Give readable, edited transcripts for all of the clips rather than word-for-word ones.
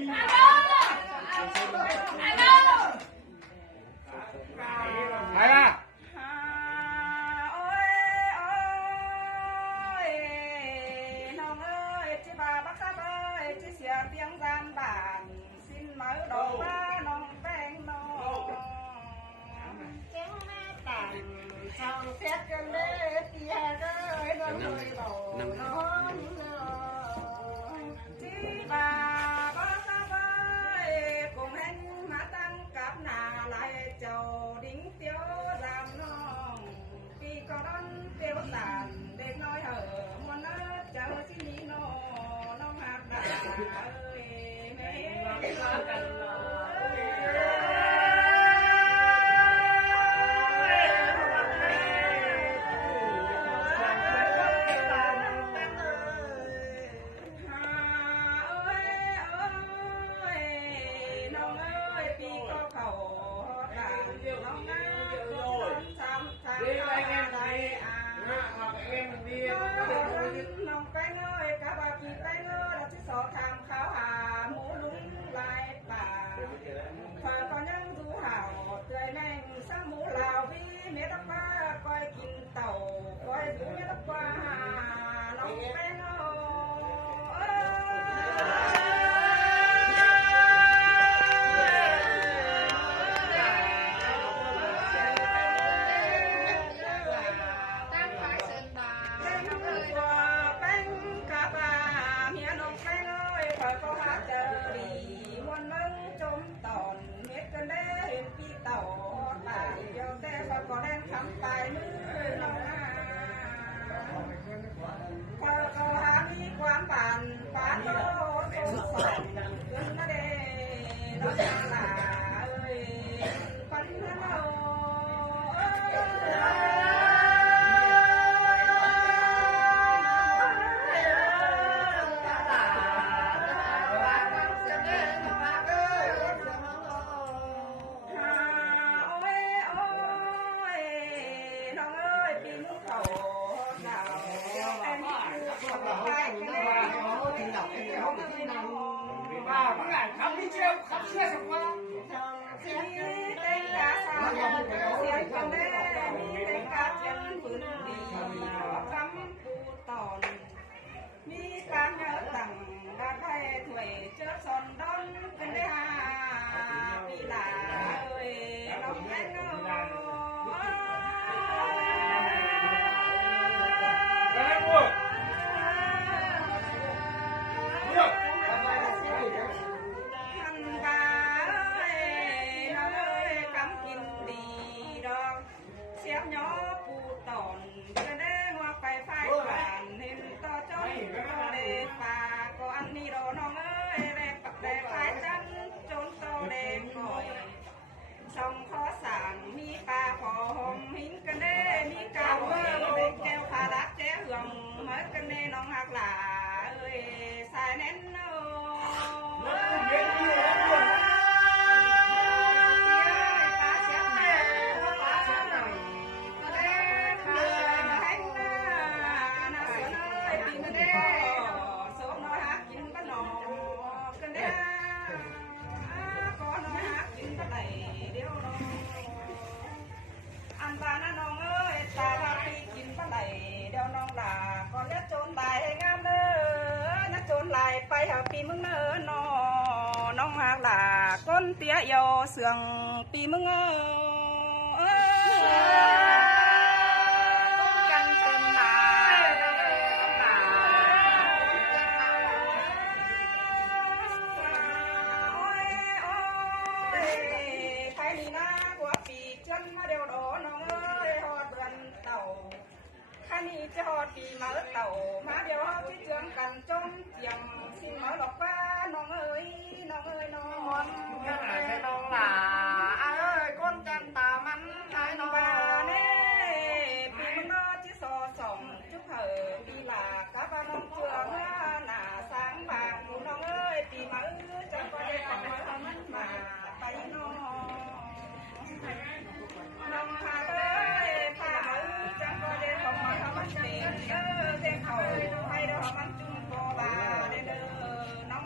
ไปละน้องเอ้ยจิบาบักซับเอ้ยจิเสียเตียงจานบานสิ้นเหมาดอกว่าน้องแป้งน้องเจ้าแม่ต่างสองเสียกันเลยเตียก็เอ้ยน้องเอ้ยบอกน้องจิบาบักซับเอ้ยคงเห็นมาตั้งกับหน้าลายเจ้าดิ้งเตียวรำน้องปีก็ร้อนเตียวตานเด็กน้อยเหอะมันเอ้ยเจ้าที่นี่น้องหักดาเอ้ยแม่กันน้องไปเงยกะบาปีไปเงยเราที่สอทางเขาหาหมูลุงลายป่าเธอก็ยังดูห่าวเตยแมงซ้ำหมูลาววีเมตป้าก้อยกินเต่าก้อยดูเมตป้าน้องไปเงยก็แดนคำตายมือน้องนาพอก็หามีความบานปานโตสงสารเกินนะเด้น้องนาลาเอ้ยปันนะโนขับเชี่ยวสักวันเสียงเต็งกาสาวเสียงกันแน่มีเต็งกาเทียนผืนดีกำปูตอนมีการเยอะตั้งดาไทยถวยเชื้อซอนดอนเป็นได้ปีหลาเอ้ยน้องแม่เงาช่องขอสั่งมีปลาขอหอมหินกันเด้มีกาวเด็กแก้วพารักแจ้เหืองเหมือนกันเด้น้องหักหลาเอ้ยสายแน่นโน่ไปหาปีมึงเนอน้องหากหล่าก้นเตี้ยโยเสื่องปีมึงกันเต็มหนาใครนี่นะกว่าปีจนมาเดียวดอน้องเอ้ยหอดเดือนเต่าข้านี่จะหอดปีมาเต่ามาเดียวที่เจืองกันจนเจียงสิ่งน้อยหลอกฟ้าน้องเอ้ยน้องเอ้ยน้องน้องหล่าเอ้ยก้นจันตามันไอ้น้องบ้าเน่ปีมึงนอจิสอส่องจุ๊บเหอปีหลากะบ้าน้องเจืองหน้าสางบางน้องเอ้ยปีมาจังก็ได้ของมาทำมันมาไปน้องน้องหาเอ้ยพามาจังก็ได้ของมาทำมันเป็นเด็กเขาให้เรามันจุ่มโบบาเด้อน้อง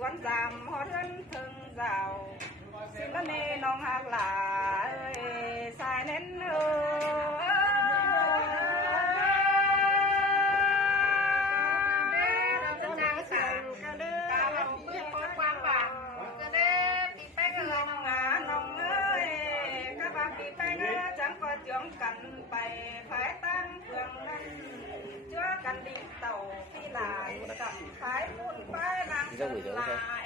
tuấn giảm họ thân thương giàu xin lân nê nong hạc là ơi sai nên chẳng có trưởng cần bày phải tăng cường ngân chưa cần đi tàu phi lại cầm phái buôn phái làm lại